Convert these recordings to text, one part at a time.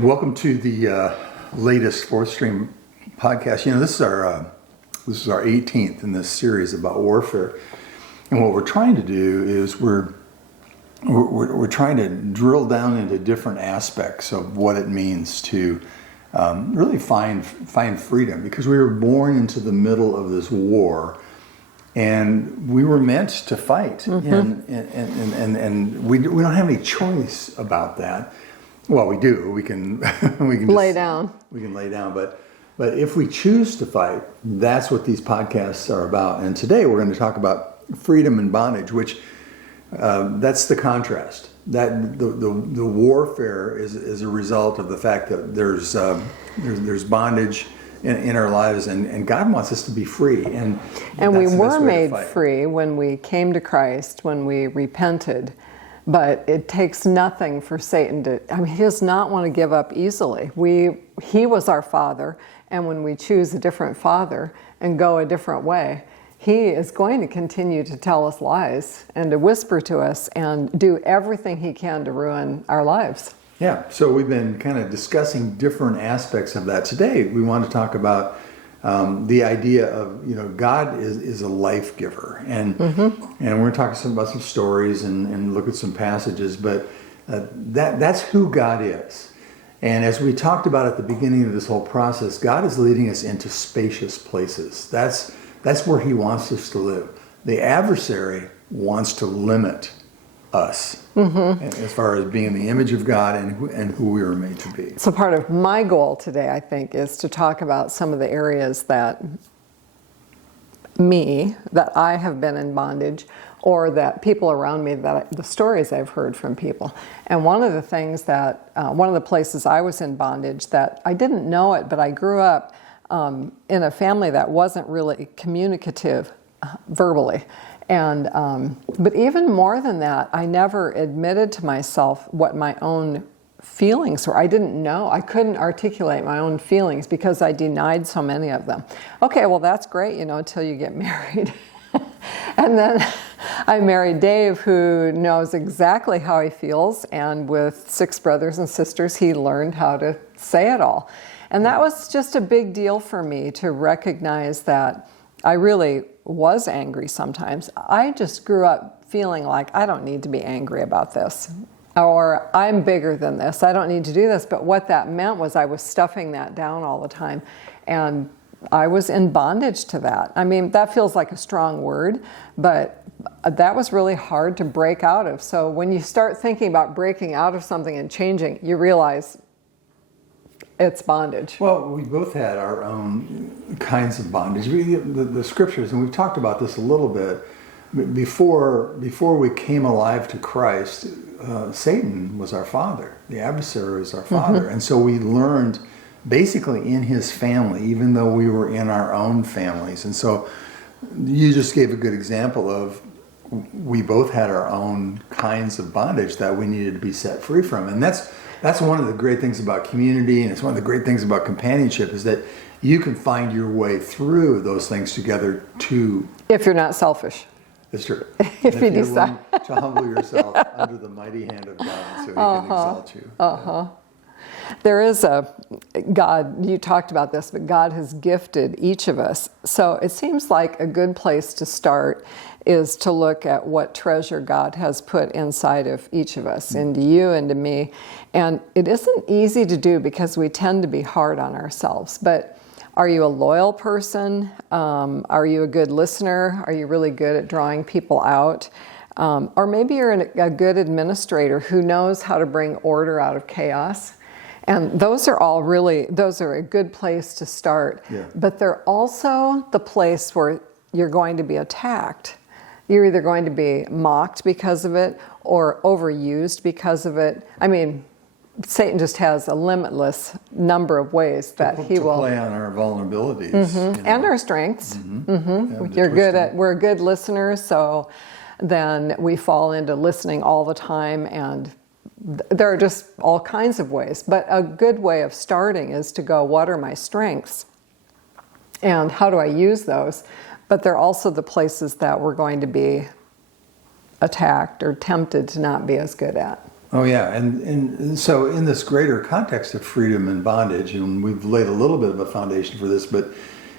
Welcome to the latest Fourth Stream podcast. This is our 18th in this series about warfare, and what we're trying to do is we're trying to drill down into different aspects of what it means to really find freedom, because we were born into the middle of this war, and we were meant to fight, and we don't have any choice about that. Well, we do. We can lay down. We can lay down, but if we choose to fight, that's what these podcasts are about. And today we're going to talk about freedom and bondage, which that's the contrast. That the warfare is a result of the fact that there's bondage in our lives, and God wants us to be free. And we were made free when we came to Christ, when we repented. But it takes nothing for Satan he does not want to give up easily. He was our father, and when we choose a different father and go a different way, he is going to continue to tell us lies and to whisper to us and do everything he can to ruin our lives. Yeah, so we've been kind of discussing different aspects of that. Today we want to talk about the idea of, God is a life giver, and we're going to talk about some stories and look at some passages, but that's who God is. And as we talked about at the beginning of this whole process, God is leading us into spacious places. That's where he wants us to live. The adversary wants to limit us as far as being the image of God and who we were made to be. So part of my goal today, I think, is to talk about some of the areas that I have been in bondage, or that people around me, the stories I've heard from people. And one of the things one of the places I was in bondage, that I didn't know it, but I grew up in a family that wasn't really communicative verbally. And but even more than that, I never admitted to myself what my own feelings were. I didn't know. I couldn't articulate my own feelings because I denied so many of them. Okay, well, that's great, until you get married. And then I married Dave, who knows exactly how he feels, and with 6 brothers and sisters, he learned how to say it all. And that was just a big deal for me, to recognize that I really was angry sometimes. I just grew up feeling like I don't need to be angry about this, or I'm bigger than this, I don't need to do this. But what that meant was I was stuffing that down all the time, and I was in bondage to that. I mean, that feels like a strong word, but that was really hard to break out of. So when you start thinking about breaking out of something and changing, you realize it's bondage. Well, we both had our own kinds of bondage. The scriptures, and we've talked about this a little bit, before we came alive to Christ, Satan was our father. The adversary was our father. And so we learned basically in his family, even though we were in our own families. And so you just gave a good example of, we both had our own kinds of bondage that we needed to be set free from. And that's one of the great things about community, and it's one of the great things about companionship, is that you can find your way through those things together too. If you're not selfish. That's true. If you decide to humble yourself under the mighty hand of God, so he can exalt you. There is God, you talked about this, but God has gifted each of us. So it seems like a good place to start is to look at what treasure God has put inside of each of us, into you and to me. And it isn't easy to do because we tend to be hard on ourselves. But are you a loyal person? Are you a good listener? Are you really good at drawing people out? Or maybe you're a good administrator who knows how to bring order out of chaos. And those are a good place to start. Yeah. But they're also the place where you're going to be attacked. You're either going to be mocked because of it or overused because of it. I mean, Satan just has a limitless number of ways that he will play on our vulnerabilities and our strengths. We're good listeners, so then we fall into listening all the time, and there are just all kinds of ways. But a good way of starting is to go, what are my strengths? And how do I use those? But they're also the places that we're going to be attacked or tempted to not be as good at. Oh yeah, and so in this greater context of freedom and bondage, and we've laid a little bit of a foundation for this, but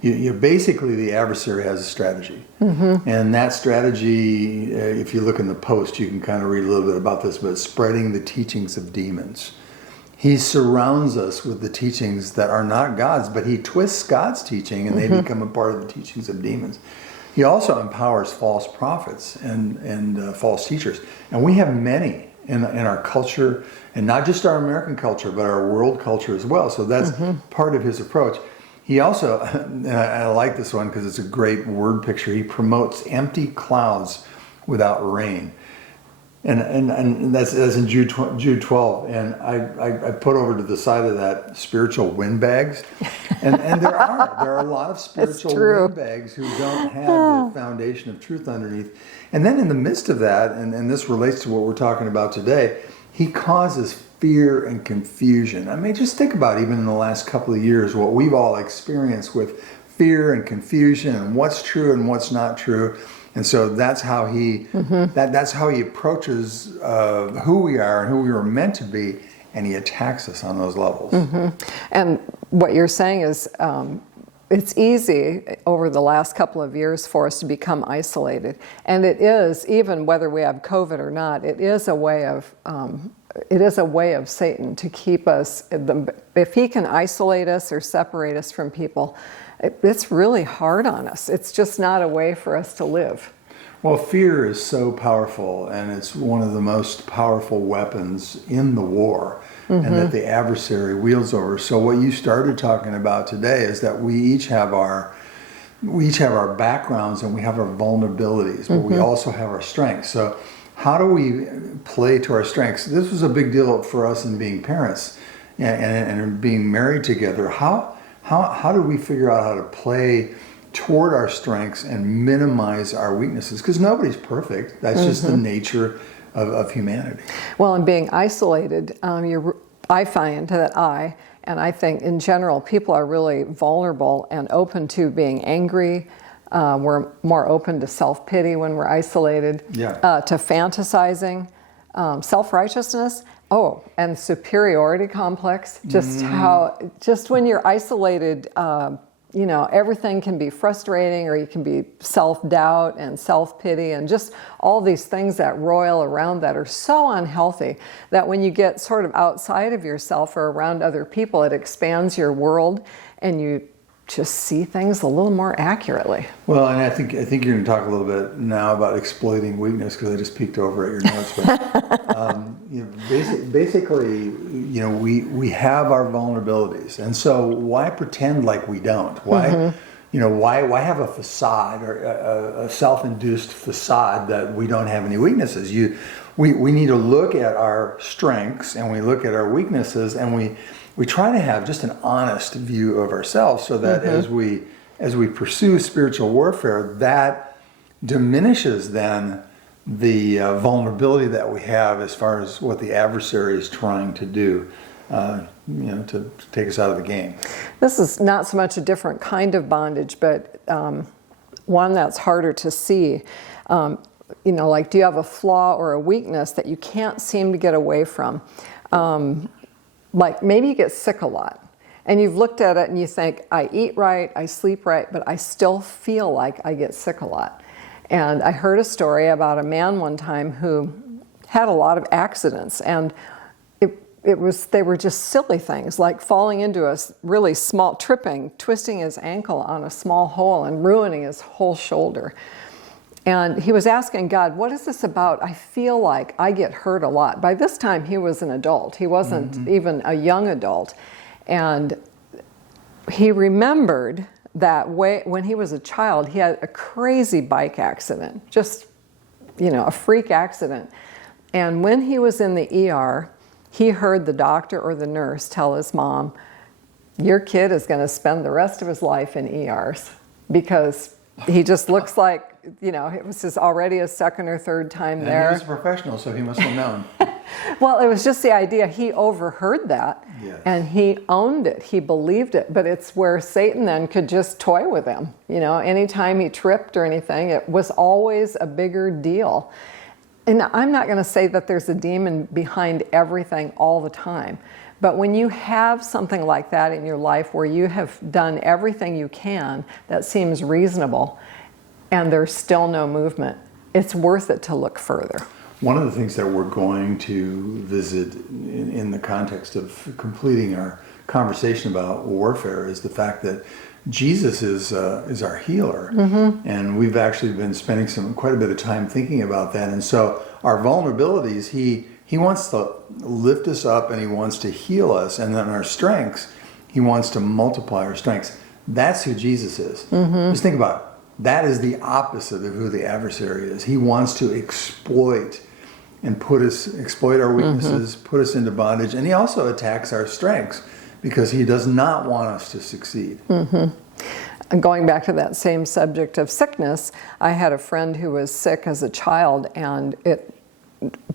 you basically the adversary has a strategy, and that strategy, if you look in the post, you can kind of read a little bit about this, but spreading the teachings of demons. He surrounds us with the teachings that are not God's, but he twists God's teaching, and they become a part of the teachings of demons. He also empowers false prophets and false teachers, and we have many in our culture, and not just our American culture, but our world culture as well. So that's part of his approach. He also, and I like this one because it's a great word picture, he promotes empty clouds without rain. And that's in Jude 12. And I put over to the side of that spiritual windbags. And there are a lot of spiritual windbags who don't have the foundation of truth underneath. And then in the midst of that, and this relates to what we're talking about today, he causes fear and confusion. I mean, just think about even in the last couple of years, what we've all experienced with fear and confusion and what's true and what's not true. And so that's how he that's how he approaches who we are and who we were meant to be, and he attacks us on those levels. And what you're saying is it's easy over the last couple of years for us to become isolated, and it is, even whether we have COVID or not, it is a way of Satan to keep us. If he can isolate us or separate us from people, it's really hard on us. It's just not a way for us to live. Well, fear is so powerful, and it's one of the most powerful weapons in the war, and that the adversary wields over. So what you started talking about today is that we each have our backgrounds and we have our vulnerabilities, but we also have our strengths. So how do we play to our strengths? This was a big deal for us in being parents and being married together. How do we figure out how to play toward our strengths and minimize our weaknesses? Because nobody's perfect. That's just the nature of humanity. Well, in being isolated, I find that I think in general, people are really vulnerable and open to being angry. We're more open to self-pity when we're isolated, to fantasizing, self-righteousness. Oh, and superiority complex, just when you're isolated, everything can be frustrating, or you can be self-doubt and self-pity and just all these things that roil around that are so unhealthy that when you get sort of outside of yourself or around other people, it expands your world and you just see things a little more accurately. Well, and I think you're going to talk a little bit now about exploiting weakness, because I just peeked over at your notes. But basically, we have our vulnerabilities, and so why pretend like we don't? Why, why have a facade or a self-induced facade that we don't have any weaknesses? We need to look at our strengths and we look at our weaknesses, and we try to have just an honest view of ourselves, so that as we pursue spiritual warfare, that diminishes then the vulnerability that we have as far as what the adversary is trying to do, to take us out of the game. This is not so much a different kind of bondage, but one that's harder to see. Like, do you have a flaw or a weakness that you can't seem to get away from? Like maybe you get sick a lot, and you've looked at it and you think, I eat right, I sleep right, but I still feel like I get sick a lot. And I heard a story about a man one time who had a lot of accidents, and they were just silly things, like falling into a really small, twisting his ankle on a small hole and ruining his whole shoulder. And he was asking God, what is this about? I feel like I get hurt a lot. By this time, he was an adult. He wasn't even a young adult. And he remembered that when he was a child, he had a crazy bike accident, just, a freak accident. And when he was in the ER, he heard the doctor or the nurse tell his mom, your kid is going to spend the rest of his life in ERs, because he just looks like, it was already his second or third time there. He was a professional, so he must have known. Well, it was just the idea. He overheard that, and he owned it. He believed it. But it's where Satan then could just toy with him. Anytime he tripped or anything, it was always a bigger deal. and I'm not going to say that there's a demon behind everything all the time, but when you have something like that in your life where you have done everything you can that seems reasonable and there's still no movement, it's worth it to look further. One of the things that we're going to visit in the context of completing our conversation about warfare is the fact that Jesus is our healer, and we've actually been spending quite a bit of time thinking about that. And so our vulnerabilities, he wants to lift us up, and he wants to heal us, and then our strengths, he wants to multiply our strengths. That's who Jesus is. Just think about it. That is the opposite of who the adversary is. He wants to exploit our weaknesses, put us into bondage, and he also attacks our strengths, because he does not want us to succeed. And going back to that same subject of sickness, I had a friend who was sick as a child, and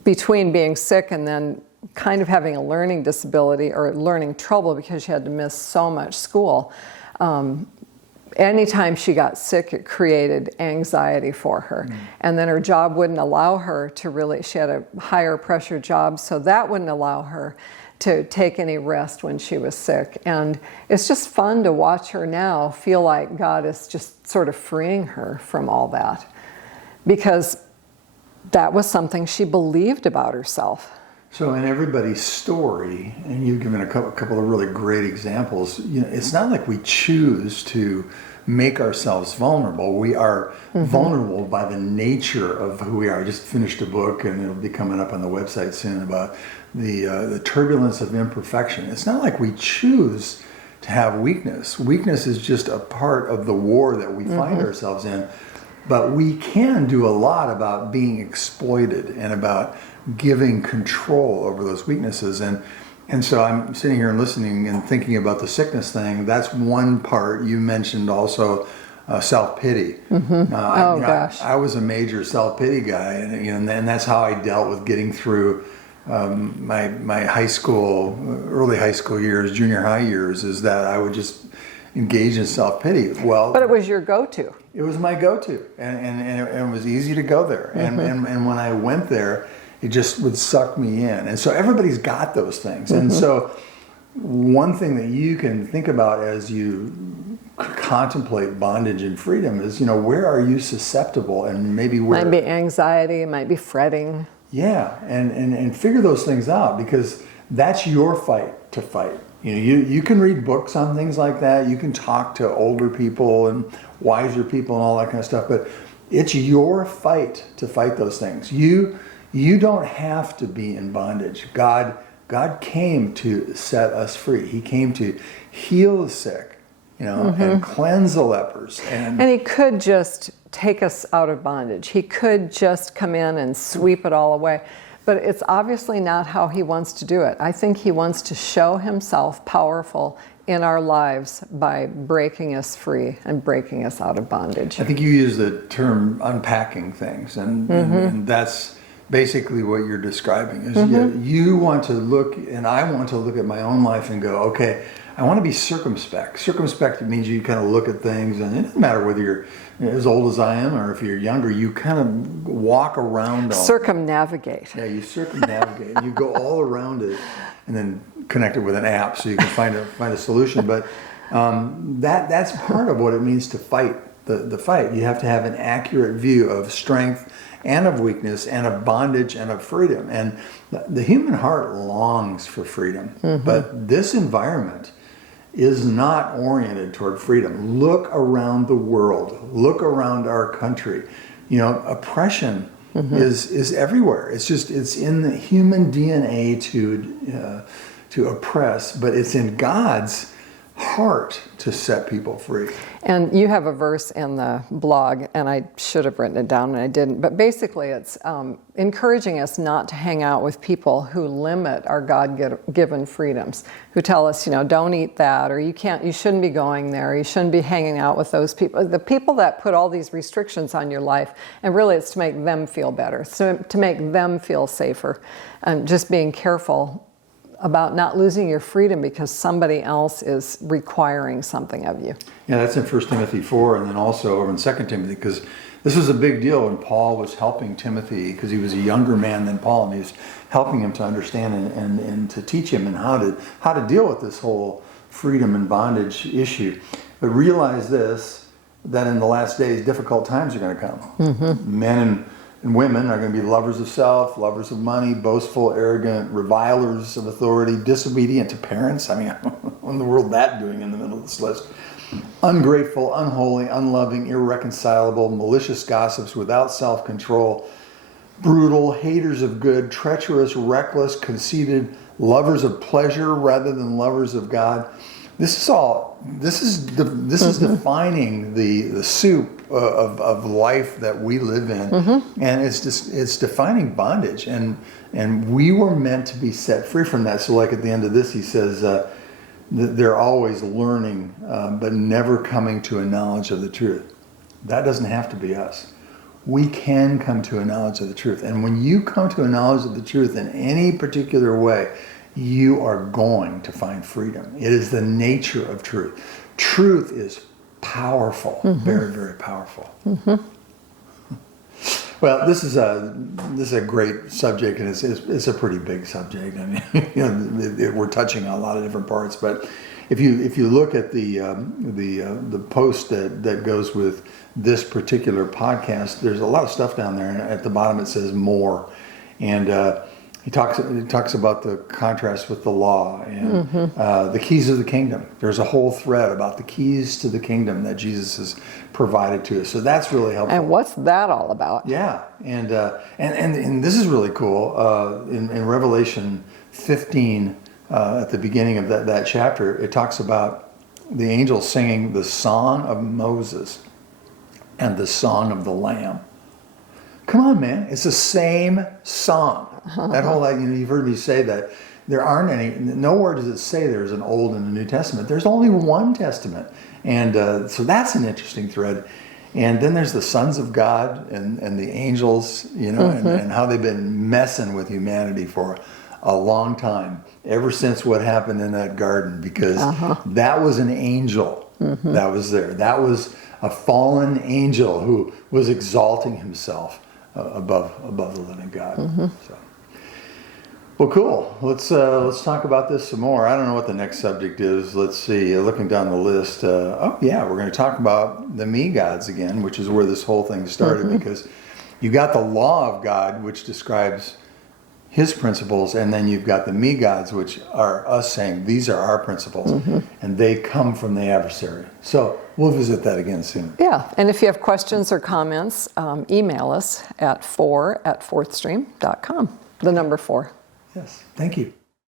between being sick and then kind of having a learning disability or learning trouble because she had to miss so much school, anytime she got sick, it created anxiety for her. And then her job wouldn't allow her to she had a higher pressure job, so that wouldn't allow her to take any rest when she was sick. And it's just fun to watch her now feel like God is just sort of freeing her from all that, because that was something she believed about herself. So in everybody's story, and you've given a couple of really great examples, it's not like we choose to make ourselves vulnerable. We are vulnerable by the nature of who we are. I just finished a book, and it'll be coming up on the website soon, about the turbulence of imperfection. It's not like we choose to have weakness. Weakness is just a part of the war that we find ourselves in. But we can do a lot about being exploited and about giving control over those weaknesses. And so I'm sitting here and listening and thinking about the sickness thing. That's one part. You mentioned also self-pity. Gosh. I was a major self-pity guy, and that's how I dealt with getting through my high school, early high school years, junior high years, is that I would just engage in self-pity. Well, but it was your go-to. It was my go-to, and it was easy to go there. And when I went there, it just would suck me in. And so everybody's got those things. And so one thing that you can think about as you contemplate bondage and freedom is, where are you susceptible, and maybe where... Might be anxiety, it might be fretting. Yeah, and figure those things out, because that's your fight to fight. You can read books on things like that. You can talk to older people and wiser people and all that kind of stuff, but it's your fight to fight those things. You don't have to be in bondage. God came to set us free. He came to heal the sick, and cleanse the lepers. And he could just take us out of bondage. He could just come in and sweep it all away. But it's obviously not how he wants to do it. I think he wants to show himself powerful in our lives by breaking us free and breaking us out of bondage. I think you use the term unpacking things, and that's basically what you're describing. Is you want to look, and I want to look at my own life and go, okay, I want to be circumspect. Circumspect means you kind of look at things, and it doesn't matter whether you're as old as I am or if you're younger, you kind of walk around. Circumnavigate. Yeah, you circumnavigate. You go all around it, and then connect it with an app so you can find a solution. But that's part of what it means to fight the fight. You have to have an accurate view of strength and of weakness and of bondage and of freedom. And the human heart longs for freedom. But this environment is not oriented toward freedom. Look around the world. Look around our country. Oppression is everywhere. It's in the human DNA to oppress, but it's in God's heart to set people free. And you have a verse in the blog, and I should have written it down and I didn't, but basically it's encouraging us not to hang out with people who limit our God-given freedoms, who tell us, don't eat that, or you shouldn't be going there, you shouldn't be hanging out with those people. The people that put all these restrictions on your life, and really it's to make them feel better, so to make them feel safer, and just being careful about not losing your freedom because somebody else is requiring something of you. Yeah, that's in 1 Timothy 4, and then also over in 2 Timothy, because This was a big deal when Paul was helping Timothy, because he was a younger man than Paul, and he was helping him to understand and to teach him and how to deal with this whole freedom and bondage issue. But realize this, that in the last days, difficult times are going to come. Men and women are going to be lovers of self, lovers of money, boastful, arrogant, revilers of authority, disobedient to parents. I mean, what in the world that doing in the middle of this list? Ungrateful, unholy, unloving, irreconcilable, malicious gossips, without self-control, brutal, haters of good, treacherous, reckless, conceited, lovers of pleasure rather than lovers of God. This is defining the soup of life that we live in, and it's defining bondage, and we were meant to be set free from that. So, like at the end of this, he says that they're always learning, but never coming to a knowledge of the truth. That doesn't have to be us. We can come to a knowledge of the truth, and when you come to a knowledge of the truth in any particular way, you are going to find freedom. It is the nature of truth. Truth is powerful, very, very powerful. Well, this is a great subject, and it's a pretty big subject. I mean, we're touching on a lot of different parts. But if you look at the post that goes with this particular podcast, there's a lot of stuff down there, and at the bottom it says more, and He talks about the contrast with the law and the keys of the kingdom. There's a whole thread about the keys to the kingdom that Jesus has provided to us. So that's really helpful. And what's that all about? Yeah, and this is really cool. In Revelation 15, at the beginning of that chapter, it talks about the angels singing the song of Moses and the song of the Lamb. Come on, man! It's the same song. That whole, you've heard me say that there aren't any. Nowhere does it say there's an Old and a New Testament. There's only one Testament, and so that's an interesting thread. And then there's the sons of God and the angels, and how they've been messing with humanity for a long time, ever since what happened in that garden, because that was an angel that was there. That was a fallen angel who was exalting himself above the living God. So, well, cool. Let's talk about this some more. I don't know what the next subject is. Let's see. Looking down the list. We're going to talk about the me gods again, which is where this whole thing started, because you got the law of God, which describes His principles, and then you've got the me gods, which are us saying these are our principles, and they come from the adversary. So we'll visit that again soon. Yeah, and if you have questions or comments, email us at 4@fourthstream.com. The number 4. Yes, thank you.